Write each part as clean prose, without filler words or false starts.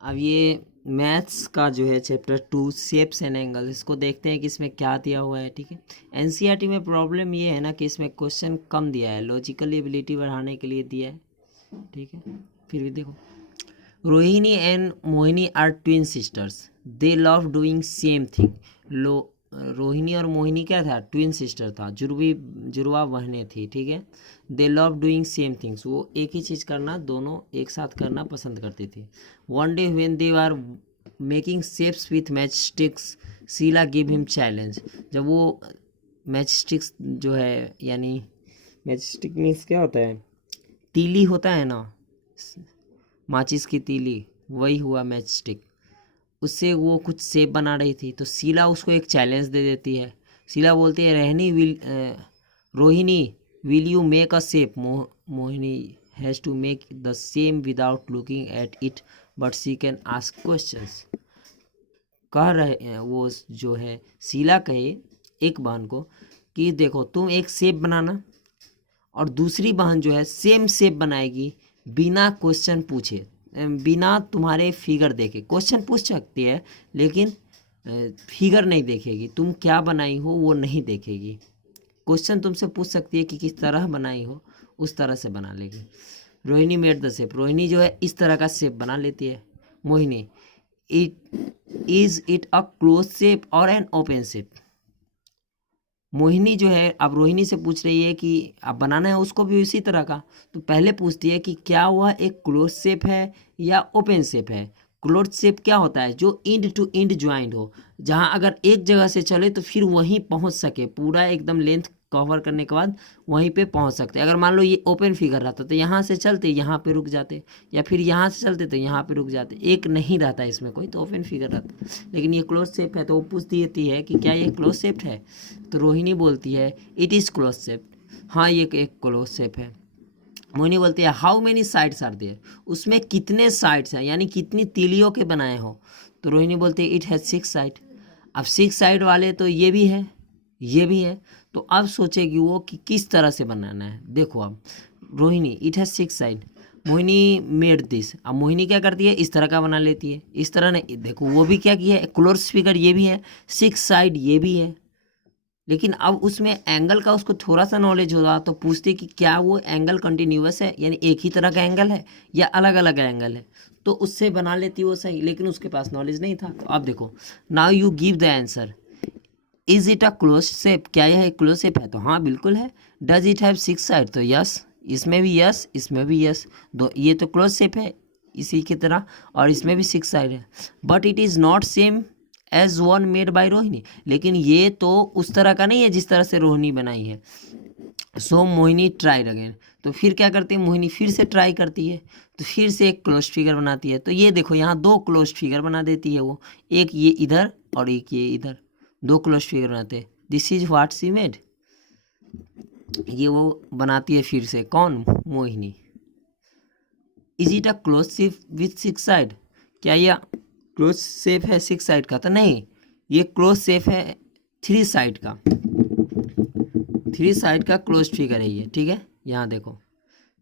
अब ये मैथ्स का जो है चैप्टर 2 शेप्स एंड एंगल, इसको देखते हैं कि इसमें क्या दिया हुआ है। ठीक है, एनसीईआरटी में प्रॉब्लम ये है ना कि इसमें क्वेश्चन कम दिया है, लॉजिकल एबिलिटी बढ़ाने के लिए दिया है। ठीक है, फिर भी देखो, Rohini and Mohini are twin sisters, they love doing same thing. लो रोहिणी और मोहिनी क्या था, ट्विन सिस्टर था, जुड़वा बहनें थी। ठीक है, दे लव डूइंग सेम थिंग्स, वो एक ही चीज़ करना, दोनों एक साथ करना पसंद करती थी। One day when they are making shapes with match sticks, Sheela give him challenge. जब वो मैच स्टिक्स जो है, यानी मैच स्टिक मीन्स क्या होता है, तीली होता है ना, माचिस की तीली, वही हुआ मैच स्टिक। उससे वो कुछ शेप बना रही थी, तो शीला उसको एक चैलेंज दे देती है। शीला बोलती है, Rohini will you make a shape. Mohini has to make the same without looking at it, but she can ask questions. कह रहे हैं वो जो है, शीला कहे एक बहन को कि देखो तुम एक शेप बनाना, और दूसरी बहन जो है सेम शेप बनाएगी बिना क्वेश्चन पूछे, बिना तुम्हारे फिगर देखे। क्वेश्चन पूछ सकती है लेकिन फिगर नहीं देखेगी, तुम क्या बनाई हो वो नहीं देखेगी। क्वेश्चन तुमसे पूछ सकती है कि किस तरह बनाई हो, उस तरह से बना लेगी। Rohini made the shape, Rohini जो है इस तरह का शेप बना लेती है। Mohini, it a close shape और एन ओपन शेप। मोहिनी जो है अब रोहिणी से पूछ रही है कि अब बनाना है उसको भी उसी तरह का, तो पहले पूछती है कि क्या वह एक क्लोज शेप है या ओपन शेप है। क्लोज शेप क्या होता है, जो इंड टू इंड ज्वाइंट हो, जहां अगर एक जगह से चले तो फिर वहीं पहुंच सके, पूरा एकदम लेंथ कवर करने के बाद वहीं पे पहुंच सकते। अगर मान लो ये ओपन फिगर रहता तो यहाँ से चलते यहाँ पे रुक जाते, या फिर यहाँ से चलते तो यहाँ पे रुक जाते, एक नहीं रहता इसमें कोई, तो ओपन फिगर रहता। लेकिन ये क्लोज शेप है, तो वो पूछ देती है कि क्या ये क्लोज शेप है। तो रोहिणी बोलती है इट इज़ क्लोज शेप, हाँ ये एक क्लोज शेप है। मोहिनी बोलती है how many sides are there, उसमें कितने साइड्स हैं, यानी कितनी तीलियों के बनाए हो। तो रोहिणी बोलती है इट हैज़ 6 साइड। अब 6 साइड वाले तो ये भी है, ये भी है, तो अब सोचेगी वो कि किस तरह से बनाना है। देखो अब Rohini it has 6 side, Mohini made this. अब मोहिनी क्या करती है, इस तरह का बना लेती है, इस तरह नहीं, देखो वो भी क्या किया है, क्लोज फिगर ये भी है, 6 साइड ये भी है। लेकिन अब उसमें एंगल का उसको थोड़ा सा नॉलेज होगा, तो पूछते कि क्या वो एंगल कंटिन्यूअस है, यानी एक ही तरह का एंगल है या अलग अलग एंगल है, तो उससे बना लेती वो सही। लेकिन उसके पास नॉलेज नहीं था। तो अब देखो, now you give the answer, is it a close shape, क्या यह एक क्लोज शेप है, तो हाँ बिल्कुल है। डज इट हैव 6 साइड, तो यस, इसमें भी यस, इसमें भी यस, दो ये तो क्लोज शेप है इसी की तरह, और इसमें भी 6 साइड है। But it is not same as one made by Rohini, लेकिन ये तो उस तरह का नहीं है जिस तरह से रोहिणी बनाई है। सो मोहिनी ट्राइड अगेन, तो फिर क्या करती है मोहिनी, फिर से ट्राई करती है, तो फिर से एक क्लोज फिगर बनाती है। तो ये देखो यहाँ दो क्लोज फिगर बना देती है वो, एक ये इधर और एक ये इधर, दो क्लोज फिगर बनाते हैं। This is what she made, ये वो बनाती है फिर से, कौन, Mohini. Is it a close shape with 6 side, क्या यह क्लोज शेप है 6 साइड का, तो नहीं, ये क्लोज शेप है 3 साइड का, 3 साइड का क्लोज फिगर है ये। ठीक है, यहाँ देखो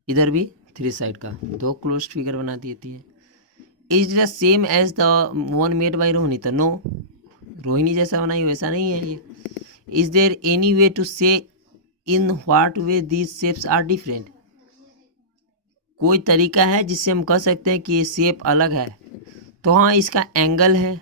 इधर भी 3 साइड का दो क्लोज फिगर बना देती है। Is the same as the one made by Rohini, तो नो, रोहिणी जैसा बनाई वैसा नहीं है ये। Is there any way to say in what way these shapes are different, कोई तरीका है जिससे हम कह सकते हैं कि ये शेप अलग है, तो हाँ इसका एंगल है,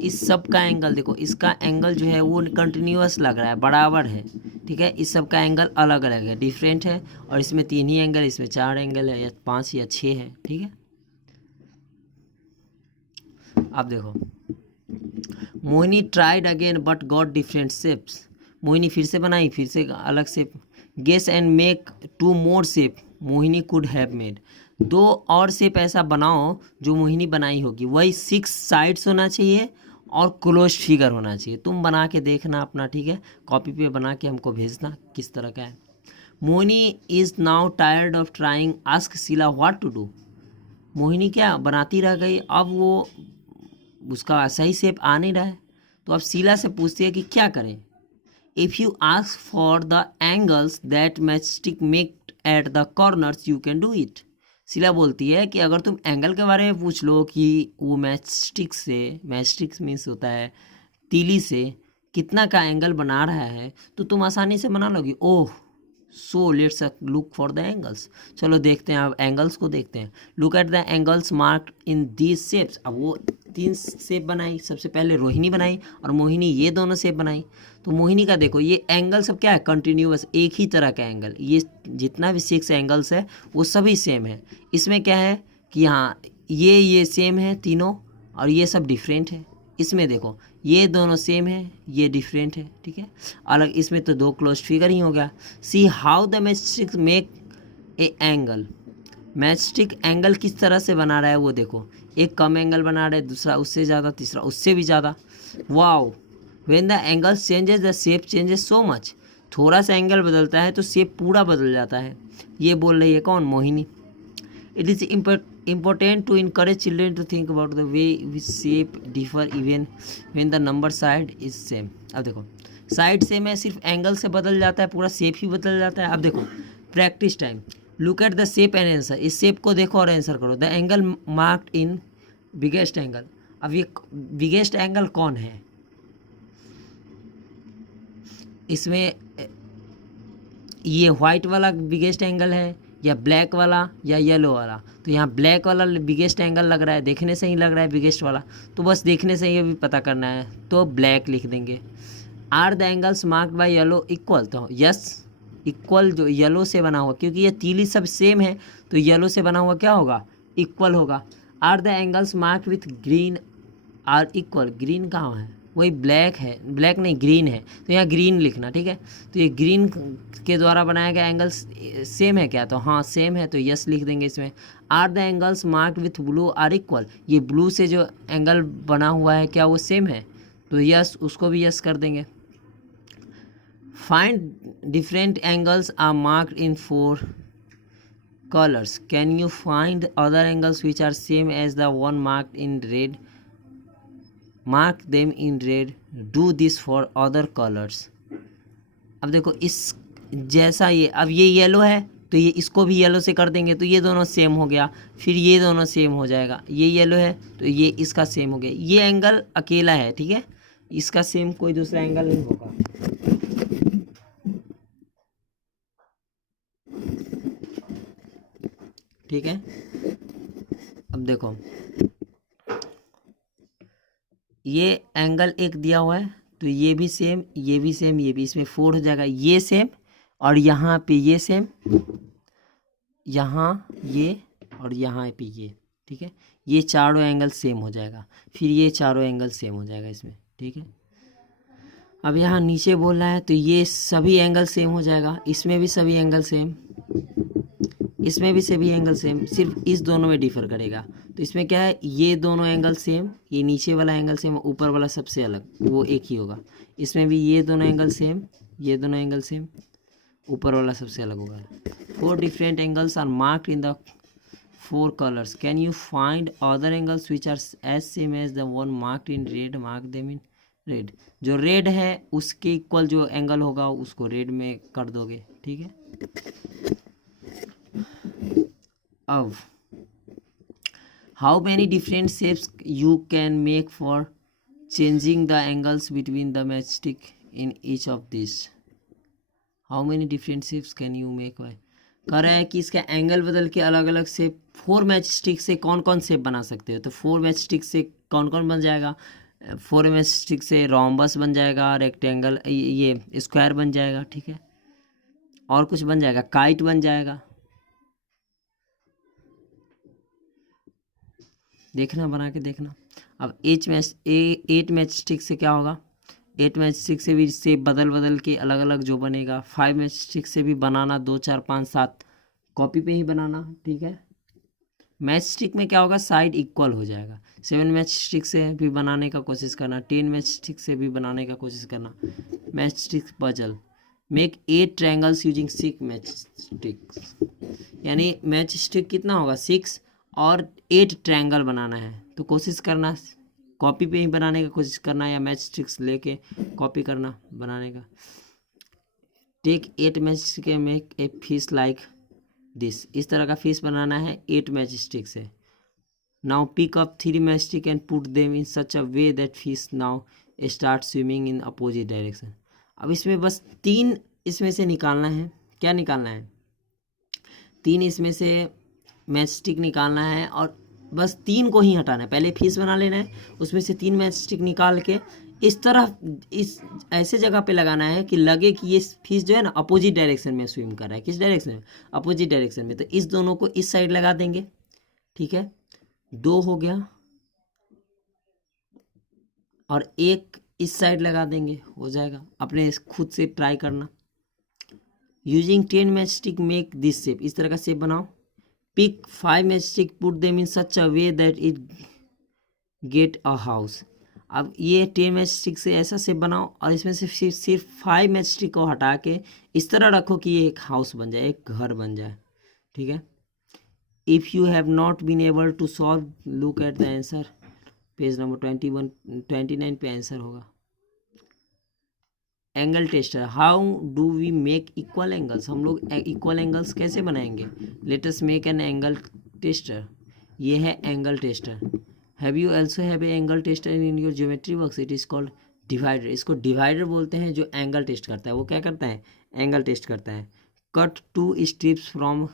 इस सब का एंगल देखो, इसका एंगल जो है वो कंटिन्यूअस लग रहा है, बराबर है। ठीक है, इस सब का एंगल अलग अलग है, डिफरेंट है, और इसमें 3 ही एंगल, इसमें 4 एंगल है, या 5 या 6 है। ठीक है, अब देखो, Mohini tried again but got different shapes, Mohini फिर से बनाई, फिर से अलग shape. Guess and make 2 more shape Mohini could have made, दो और शेप ऐसा बनाओ जो मोहिनी बनाई होगी, वही 6 साइड्स होना चाहिए और क्लोज फिगर होना चाहिए। तुम बना के देखना अपना, ठीक है, कॉपी पे बना के हमको भेजना किस तरह का है। Mohini is now tired of trying, ask Sheela what to do, Mohini क्या बनाती रह गई, अब वो उसका सही शेप आ नहीं रहा है, तो अब शीला से पूछती है कि क्या करें। If you ask for the angles that matchstick make at the corners you can do it, Sheela बोलती है कि अगर तुम एंगल के बारे में पूछ लो कि वो मैचस्टिक्स मीन्स होता है तीली से कितना का एंगल बना रहा है, तो तुम आसानी से बना लोगी। Oh, so let's look for the angles. चलो देखते हैं, अब एंगल्स को देखते हैं। Look at the angles marked in these shapes. अब वो 3 शेप बनाई, सबसे पहले रोहिणी बनाई और मोहिनी, ये दोनों शेप बनाई। तो मोहिनी का देखो, ये एंगल सब क्या है, कंटिन्यूअस, एक ही तरह का एंगल। ये जितना भी 6 एंगल्स है वो सभी सेम है। इसमें क्या है कि हाँ, ये सेम है तीनों और ये सब डिफरेंट है। इसमें देखो, ये दोनों सेम है, ये डिफरेंट है, ठीक है, अलग। इसमें तो 2 क्लोज फिगर ही हो गया। See how the matchstick make A angle. Matchstick angle किस तरह से बना रहा है वो देखो, एक कम एंगल बना रहा है, दूसरा उससे ज़्यादा, तीसरा उससे भी ज़्यादा। Wow, when the angle changes the shape changes so much. थोड़ा सा एंगल बदलता है तो शेप पूरा बदल जाता है। ये बोल रही है कौन, Mohini. It is important to encourage children to think about the way which shape differ even when the number side is same। अब देखो, साइड सेम है, सिर्फ एंगल से बदल जाता है, पूरा शेप ही बदल जाता है। अब देखो practice time. Look at the shape and answer. इस शेप को देखो और आंसर करो। The angle marked in biggest angle. अब ये बिगेस्ट एंगल कौन है इसमें, ये व्हाइट वाला बिगेस्ट एंगल है या ब्लैक वाला या येलो वाला। तो यहाँ ब्लैक वाला बिगेस्ट एंगल लग रहा है, देखने से ही लग रहा है बिगेस्ट वाला, तो बस देखने से ही भी पता करना है, तो ब्लैक लिख देंगे। Are the angles marked by yellow equal. तो यस, इक्वल जो येलो से बना हुआ, क्योंकि ये तीली सब सेम है तो येलो से बना हुआ क्या होगा, इक्वल होगा। Are the angles marked with green are equal. Green कहाँ है, वही ब्लैक है, ब्लैक नहीं ग्रीन है, तो यहाँ ग्रीन लिखना, ठीक है। तो ये ग्रीन के द्वारा बनाया गया एंगल्स सेम है क्या, तो हाँ सेम है, तो यस लिख देंगे इसमें। Are the angles marked with blue are equal. ये ब्लू से जो एंगल बना हुआ है क्या वो सेम है, तो यस, उसको भी यस कर देंगे। Find different angles are marked in 4 colors. Can you find other angles which are same as the one marked in red? Mark them in red. Do this for other colors. अब देखो, इस जैसा ये, अब ये yellow है तो ये इसको भी येलो से कर देंगे, तो ये दोनों सेम हो गया। फिर ये दोनों सेम हो जाएगा, ये येलो है तो ये इसका सेम हो गया। ये एंगल अकेला है, ठीक है, इसका सेम कोई दूसरा एंगल नहीं होगा। ठीक है, अब देखो, ये एंगल एक दिया हुआ है तो ये भी सेम, ये भी सेम, ये भी, इसमें 4 हो जाएगा। ये सेम और यहाँ पे ये सेम, यहाँ ये और यहाँ पे ये, ठीक है, ये चारों एंगल सेम हो जाएगा। फिर ये चारों एंगल सेम हो जाएगा इसमें, ठीक है। अब यहाँ नीचे बोल रहा है तो ये सभी एंगल सेम हो जाएगा, इसमें भी सभी एंगल सेम, इसमें भी सभी एंगल सेम, सिर्फ इस दोनों में डिफर करेगा। तो इसमें क्या है, ये दोनों एंगल सेम, ये नीचे वाला एंगल सेम, ऊपर वाला सबसे अलग, वो एक ही होगा। इसमें भी ये दोनों एंगल सेम, ये दोनों एंगल सेम, ऊपर वाला सबसे अलग होगा। 4 different angles are marked in the 4 colors. Can you find other angles which are as same as the one marked in red? Mark them in red. जो रेड है उसके इक्वल जो एंगल होगा उसको रेड में कर दोगे, ठीक है। अब how many different shapes you can make for changing the angles between the matchstick in each of these? How many different shapes can you make? कह रहा है कि इसका एंगल बदल के अलग अलग शेप 4 मैच स्टिक से कौन कौन शेप बना सकते हो। तो 4 मैच स्टिक से कौन कौन बन जाएगा, 4 मैच स्टिक से रोम्बस बन जाएगा, रेक्टेंगल, ये स्क्वायर बन जाएगा, ठीक है, और कुछ बन जाएगा, काइट बन जाएगा। देखना, बना के देखना। अब 8 मैच स्टिक से क्या होगा, 8 मैच स्टिक से भी शेप बदल बदल के अलग अलग जो बनेगा। 5 मैच स्टिक से भी बनाना, 2 4 5 7 कॉपी पे ही बनाना, ठीक है। मैच स्टिक में क्या होगा, साइड इक्वल हो जाएगा। 7 मैच स्टिक से भी बनाने का कोशिश करना, 10 मैच स्टिक से भी बनाने का कोशिश करना। Match stick puzzle, make 8 triangles using 6 match sticks. यानी मैच स्टिक कितना होगा, 6 और 8 ट्रायंगल बनाना है, तो कोशिश करना कॉपी पे ही बनाने का कोशिश करना, या मैच स्टिक्स लेके कॉपी करना बनाने का। टेक 8 मैच के make a fish like this, इस तरह का फेस बनाना है 8 मैच स्टिक से। Now pick up 3 match stick and put them in such a way that fish now start swimming in opposite direction. अब इसमें बस 3 इसमें से निकालना है। क्या निकालना है? 3 इसमें से मैच स्टिक निकालना है और बस 3 को ही हटाना है। पहले फिश बना लेना है, उसमें से 3 मैच स्टिक निकाल के इस तरह इस ऐसे जगह पे लगाना है कि लगे कि ये फिश जो है ना अपोजिट डायरेक्शन में स्विम कर रहा है। किस डायरेक्शन में? अपोजिट डायरेक्शन में। तो इस दोनों को इस साइड लगा देंगे, ठीक है। 2 हो गया और 1 इस साइड लगा देंगे, हो जाएगा। अपने खुद से ट्राई करना। Using 10 match stick make this shape, इस तरह का शेप बनाओ। Pick 5 match stick put them in such a way that it get a house. अब ये 10 मैच स्टिक से ऐसा शेप बनाओ और इसमें से सिर्फ 5 मैच स्टिक को हटा के इस तरह रखो कि ये एक हाउस बन जाए, एक घर बन जाए, ठीक है। If you have not been able to solve, look at the answer. Page number 29 पे आंसर होगा। Angle tester, how do we make equal angles, हम लोग इक्वल एंगल्स कैसे बनाएंगे? Let us make an angle tester. ये है angle tester. Have you also have a angle tester in your geometry works? It is called divider. इसको divider बोलते हैं जो एंगल टेस्ट करता है। वो क्या करता है? एंगल टेस्ट करता है। Cut 2 strips from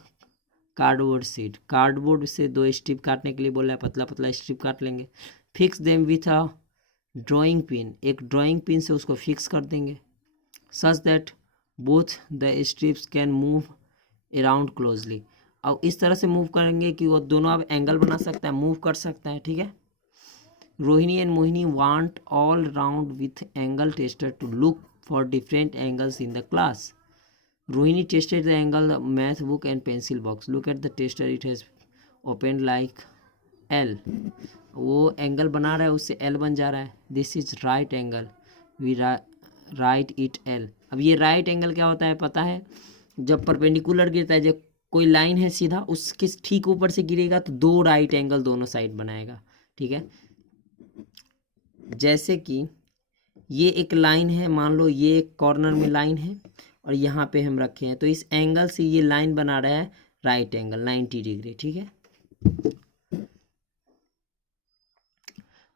cardboard sheet, cardboard से 2 स्ट्रिप काटने के लिए बोला है, पतला पतला स्ट्रिप काट लेंगे। Fix them with a drawing pin, एक ड्राइंग पिन से उसको फिक्स कर देंगे। Such that both the strips can move around closely. अब इस तरह से मूव करेंगे कि वो दोनों अब एंगल बना सकता है, मूव कर सकता है, ठीक है। Rohini and Mohini want all round with angle tester to look for different angles in the class. Rohini tested the angle math book and pencil box. Look at the tester, it has open like L. वो angle बना रहा है, उससे L बन जा रहा है। This is right angle, we write it L. अब ये राइट एंगल क्या होता है पता है? जब परपेंडिकुलर गिरता है, जब कोई लाइन है सीधा, उसके ठीक ऊपर से गिरेगा तो 2 राइट एंगल दोनों साइड बनाएगा, ठीक है। जैसे कि ये एक लाइन है, मान लो ये एक कॉर्नर में लाइन है और यहाँ पे हम रखे हैं, तो इस एंगल से ये लाइन बना रहा है राइट एंगल 90 डिग्री, ठीक है।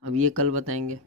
अब ये कल बताएंगे।